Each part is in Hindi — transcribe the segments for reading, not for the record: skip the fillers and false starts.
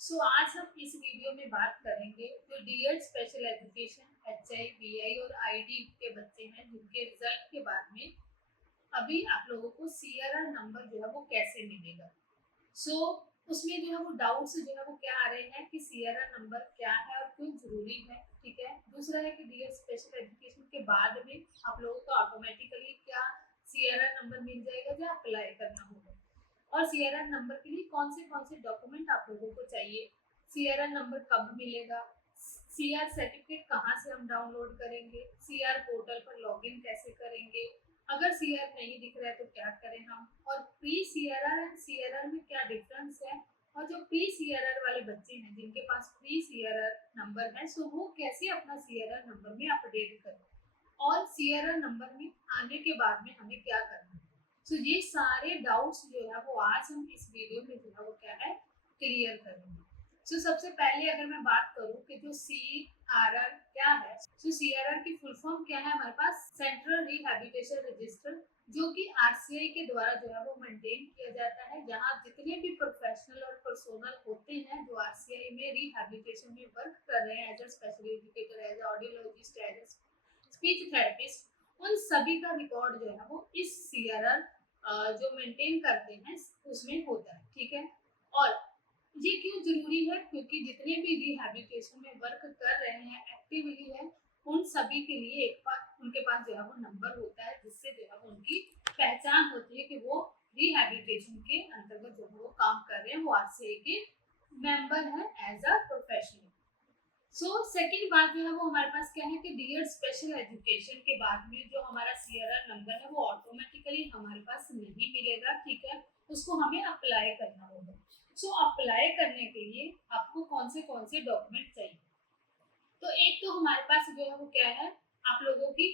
आज हम इस वीडियो में बात करेंगे जो D Ed special education HI BI और आईडी के बच्चे हैं जिनके रिजल्ट के बाद में अभी आप लोगों को सीआरआर नंबर जो है वो कैसे मिलेगा। सो उसमें जो है वो डाउट्स जो है वो क्या आ रहे हैं कि सीआरआर नंबर क्या है और क्यों जरूरी है। ठीक है, दूसरा है कि डीएड स्पेशल एजुकेशन के बाद में आप लोगों को ऑटोमेटिकली क्या सीआरआर नंबर मिल जाएगा या अप्लाई करना होगा, और सीआरआर नंबर के लिए कौन से डॉक्यूमेंट आप लोगों को चाहिए, सीआरआर नंबर कब मिलेगा, सीआर सर्टिफिकेट कहाँ से हम डाउनलोड करेंगे, सीआर पोर्टल पर लॉगिन कैसे करेंगे, अगर सीआर नहीं दिख रहा है तो क्या करें हम, और प्री सीआरआर एंड सीआरआर में क्या डिफरेंस है, और जो प्री सीआरआर वाले बच्चे हैं जिनके पास प्री सीआरआर नंबर है सो वो कैसे अपना सीआरआर नंबर में अपडेट करें, और सीआरआर नंबर में आने के बाद में हमें क्या करना है। ये सारे डाउट्स जो है वो आज हम इस वीडियो में जो है वो क्या है क्लियर करेंगे। सबसे पहले अगर मैं बात करूं कि जो सीआरआर क्या है, सीआरआर की फुल फॉर्म क्या है हमारे पास, सेंट्रल रिहैबिलिटेशन रजिस्टर, जो कि आरसीआई के द्वारा जो है वो मेंटेन किया जाता है, जहां जितने भी प्रोफेशनल और पर्सोनल होते हैं जो आरसीआई में रिहैबिलिटेशन में वर्क कर रहे हैं as a special educator, as a audiologist, as a speech therapist, उन सभी का रिकॉर्ड जो है वो इस सीआरआर जो मेंटेन करते हैं उसमें होता है। ठीक है, और ये क्यों जरूरी है, क्योंकि जितने भी रिहैबिलिटेशन में वर्क कर रहे हैं एक्टिवली है उन सभी के लिए एक बार उनके पास जो है वो नंबर होता है जिससे जो है वो उनकी पहचान होती है कि वो रिहैबिलिटेशन के अंतर्गत जो है वो काम कर रहे हैं, वो आरसीआई के मेंबर है एज अ प्रोफेशनल। सेकंड बात जो है वो हमारे पास क्या है कि डीएड स्पेशल एजुकेशन के बाद में जो हमारा सीआरआर नंबर है वो ऑटोमेटिकली हमारे पास नहीं मिलेगा। ठीक है, उसको हमें अप्लाई करना होगा। अप्लाई करने के लिए आपको कौन से डॉक्यूमेंट चाहिए, तो एक तो हमारे पास जो है वो क्या है, आप लोगों की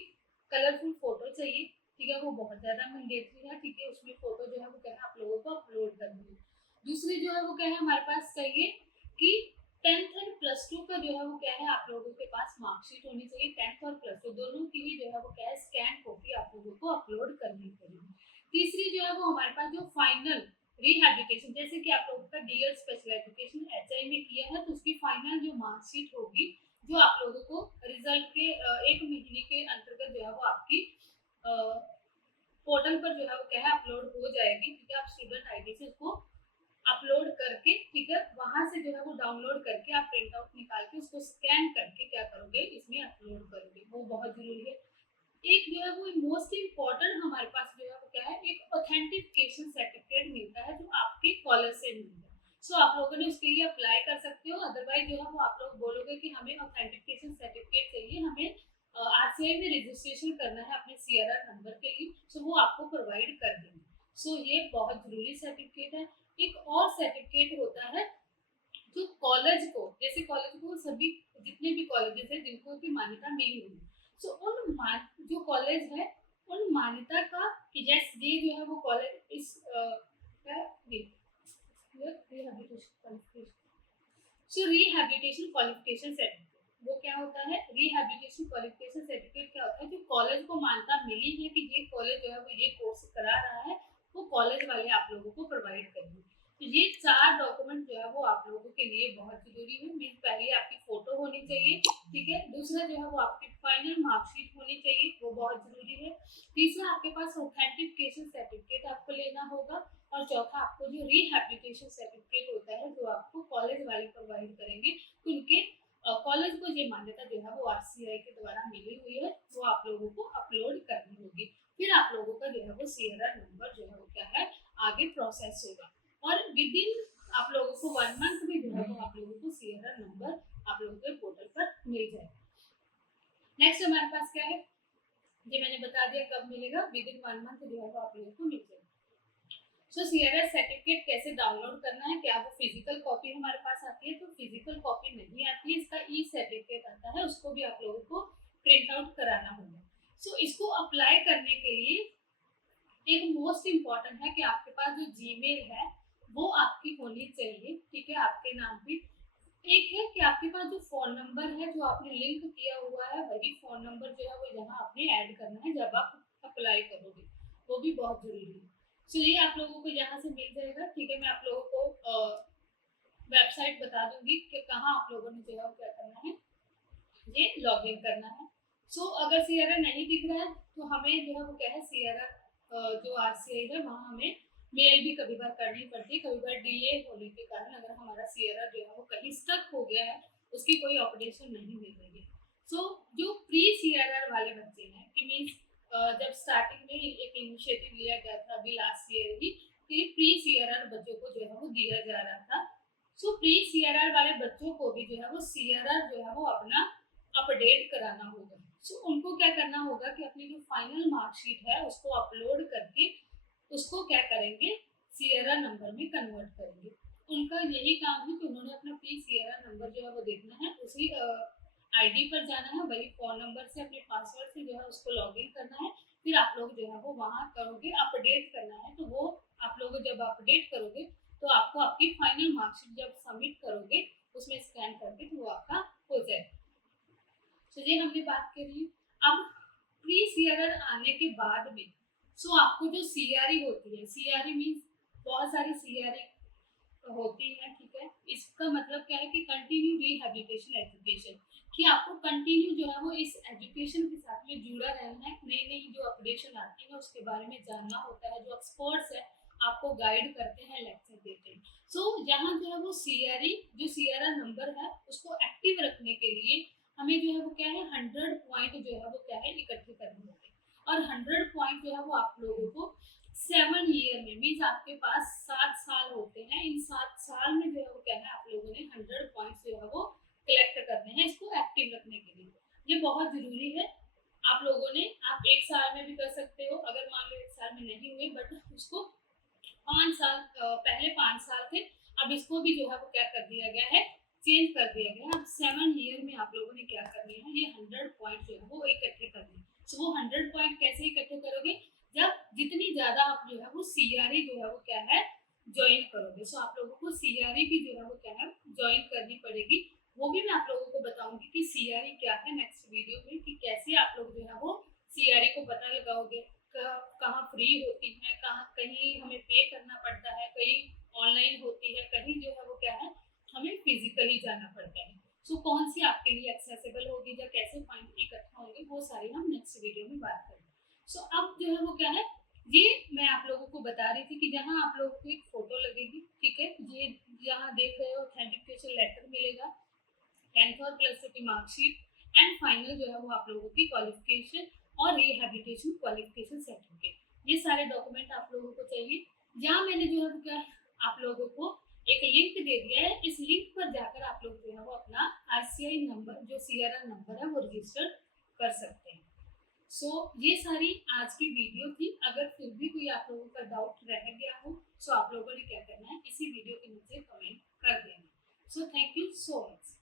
कलरफुल फोटो चाहिए। ठीक है, वो बहुत ज्यादा मैंडेटरी है। ठीक है, उसमें फोटो जो है वो क्या है आप लोगों को अपलोड करनी है। दूसरी जो है वो क्या है हमारे पास चाहिए कि 10th और +2 का जो है वो क्या है आप लोगों के पास मार्कशीट होनी चाहिए। 10th और +2 दोनों की ही जो है वो क्या है स्कैन कॉपी आप लोगों को अपलोड करनी पड़ेगी। तीसरी जो है वो हमारे पास जो फाइनल रिहैबिलिटेशन, जैसे कि आप लोगों का डीएड स्पेशल एजुकेशन एचआई में किया है तो उसकी फाइनल जो मार्कशीट होगी जो आप लोगों को रिजल्ट के 1 महीने के अंतर्गत जो है वो आपकी पोर्टल पर जो है वो क्या है अपलोड हो जाएगी। ठीक है, आप स्टूडेंट आईडी से उसको अपलोड करके, ठीक है, वहां से जो है वो डाउनलोड करके आप प्रिंट आउट निकाल के उसको स्कैन करके क्या करोगे इसमें अपलोड करोगे, वो बहुत जरूरी है। एक जो है वो मोस्ट इम्पोर्टेंट हमारे पास जो है वो क्या है, एक ऑथेंटिकेशन सर्टिफिकेट मिलता है जो आपके कॉलेज से मिलता है। आप लोगों ने उसके लिए अप्लाई कर सकते हो, अदरवाइज जो है वो आप लोग बोलोगे कि हमें ऑथेंटिकेशन सर्टिफिकेट चाहिए, हमें आरसीआई में रजिस्ट्रेशन करना है अपने सीआरआर नंबर के लिए, वो आपको प्रोवाइड कर देंगे। ये बहुत जरूरी सर्टिफिकेट है। एक और सर्टिफिकेट होता है जो कॉलेज को, जैसे कॉलेज को सभी जितने भी कॉलेजेस है जिनको की मान्यता मिली हुई है, जो कॉलेज है उन मान्यता का कि यस ये जो है वो कॉलेज इस रिहैबिलिटेशन क्वालिफिकेशन सर्टिफिकेट, वो क्या होता है, रिहैबिलिटेशन क्वालिफिकेशन सर्टिफिकेट क्या होता है, जो कॉलेज को मान्यता मिली है कि ये कॉलेज जो है वो ये कोर्स करा रहा है, वो कॉलेज वाले आप लोगों को प्रोवाइड करेंगे। तो ये 4 डॉक्यूमेंट जो है वो आप लोगों के लिए बहुत जरूरी है। मीन पहले आपकी फोटो होनी चाहिए। ठीक है, दूसरा जो है वो आपकी फाइनल मार्कशीट होनी चाहिए, वो बहुत जरूरी है। तीसरा आपके पास ऑथेंटिकेशन सर्टिफिकेट आपको लेना होगा, और चौथा आपको जो रिहैबिलिटेशन सर्टिफिकेट होता है जो आपको कॉलेज वाले प्रोवाइड करेंगे, तो उनके कॉलेज को ये मान्यता जो है वो आरसीआई के द्वारा मिली हुई है, वो आप लोगों को अपलोड करनी होगी। फिर आप लोगों का जो है वो सीआरआर नंबर जो है वो क्या है आगे प्रोसेस होगा, और विद इन आप लोगों को 1 मंथ में जो है वो आप लोगों को सीआरआर नंबर आप लोगों के पोर्टल पर मिल जाएगा। नेक्स्ट हमारे पास क्या है, ये मैंने बता दिया कब मिलेगा, विद इन 1 मंथ जो है वो आप लोगों को मिल जाएगा। सीआरआर सर्टिफिकेट कैसे डाउनलोड करना है, क्या वो फिजिकल कॉपी हमारे पास आती है, तो फिजिकल कॉपी नहीं आती है, इसका ई सर्टिफिकेट आता है, उसको भी आप लोगों को प्रिंट आउट कराना होगा। इसको अप्लाई करने के लिए एक मोस्ट इम्पॉर्टेंट है कि आपके पास जो जीमेल है वो आपकी होनी चाहिए। ठीक है, आपके नाम पे एक है कि आपके पास जो फोन नंबर है जो आपने लिंक किया हुआ है वही फोन नंबर जो है वो यहाँ आपने ऐड करना है जब आप अप्लाई करोगे, वो भी बहुत जरूरी है। ये आप लोगों को यहाँ से मिल जाएगा। ठीक है, मैं आप लोगों को वेबसाइट बता दूंगी कि कहाँ आप लोगों ने जो है क्या करना है, ये लॉग इन करना है। सो अगर CRR नहीं दिख रहा है तो हमें जो है वो क्या है, CRR जो RCI है वहाँ हमें मेल भी कभी बार करनी पड़ती है। कभी बार डिले होने के कारण अगर हमारा CRR जो है वो कहीं स्टक हो गया है, उसकी कोई अपडेशन नहीं मिल रही है। सो जो प्री CRR वाले बच्चे हैं कि मीन्स जब स्टार्टिंग में एक इनिशिएटिव लिया गया था अभी लास्ट ईयर ही कि प्री CRR बच्चों को जो है वो दिया जा रहा था। सो प्री CRR वाले बच्चों को भी जो है वो CRR जो है वो अपना अपडेट कराना होगा। सो उनको क्या करना होगा कि अपनी जो फाइनल मार्कशीट है उसको अपलोड करके उसको क्या करेंगे, CRR नंबर में कन्वर्ट करेंगे। उनका यही काम है कि उन्होंने अपना प्री CRR नंबर जो है वो देखना है, उसी ID पर जाना है, वही फोन नंबर से अपने पासवर्ड से जो है उसको लॉग इन करना है। फिर आप लोग जो है वो वहाँ करोगे अपडेट करना है, तो वो आप लोग जब अपडेट करोगे तो आपको आपकी फाइनल मार्कशीट जब सबमिट करोगे उसमें स्कैन करके तो वो आपका हो जाएगा। चलिए हमने बात करी। अब प्री CRR आने के बाद में सो आपको जो CRE होती है, CRE मीन्स बहुत सारी CRE होती है, ठीक है। इसका मतलब क्या है कि कंटिन्यू रिहेबिलिटेशन एजुकेशन, कि आपको कंटिन्यू जो है वो इस एजुकेशन के साथ में जुड़ा रहना है। नई नई जो अपडेशन आती है उसके बारे में जानना होता है। जो एक्सपर्ट्स है आपको गाइड करते हैं, लेक्चर देते हैं। सो यहाँ जो है वो CRE जो CRR नंबर है उसको एक्टिव रखने के लिए हमें जो है वो क्या है 100 पॉइंट जो है वो क्या है इकट्ठे करने होंगे। और 100 पॉइंट जो है वो आप लोगों को 7 ईयर में मीन्स आपके पास 7 साल होते हैं। इन 7 साल में जो है वो क्या है आप लोगों ने 100 पॉइंट जो है वो कलेक्ट करने हैं इसको एक्टिव रखने के लिए। ये बहुत जरूरी है। आप लोगों ने आप एक साल में भी कर सकते हो, अगर मान लो एक साल में नहीं हुए, बट उसको 5 साल पहले 5 साल थे, अब इसको भी जो है वो क्या कर दिया गया है, चेंज कर दिया गया है। अब 7 ईयर में आप लोगों ने क्या करने हैं, ये 100 पॉइंट जो है वो इकट्ठे करने हैं। सो वो 100 पॉइंट कैसे इकट्ठे करोगे, जब जितनी ज्यादा आप जो है वो CRE जो है वो क्या है ज्वाइन करोगे। सो आप लोगों को CRE भी जो है वो क्या है ज्वाइन करनी पड़ेगी। वो भी मैं आप लोगों को बताऊंगी कि CRE क्या है नेक्स्ट वीडियो में, कि कैसे आप लोग जो है वो CRE को पता लगाओगे, कहाँ फ्री होती है, कहाँ कहीं हमें पे करना पड़ता है, कहीं ऑनलाइन होती है, कहीं जो है वो क्या है हमें फिजिकली जाना पड़ता है। सो कौन सी आपके लिए एक्सेसिबल होगी या कैसे पॉइंट इकट्ठा होंगे वो सारी हम नेक्स्ट वीडियो में बात करेंगे। सो अब जो है वो क्या है, ये मैं आप लोगों को बता रही थी कि जहाँ आप लोगों को एक फोटो लगेगी, ठीक है, ये जहाँ देख रहे हो ऑथेंटिकेशन लेटर मिलेगा, 10th और +2 की मार्कशीट एंड फाइनल जो है वो आप लोगों की क्वालिफिकेशन और रिहेबिलिटेशन क्वालिफिकेशन सर्टिफिकेट, ये सारे डॉक्यूमेंट आप लोगों को चाहिए। यहाँ मैंने जो है वो क्या आप लोगों को एक लिंक दे दिया है, इस लिंक पर जाकर आप लोग जो है वो अपना RCI नंबर जो CRR नंबर है वो रजिस्टर कर सकते हैं। सो ये सारी आज की वीडियो थी। अगर फिर भी कोई आप लोगों का डाउट रह गया हो सो आप लोगों ने क्या करना है, इसी वीडियो के नीचे कमेंट कर देना। So thank you so much.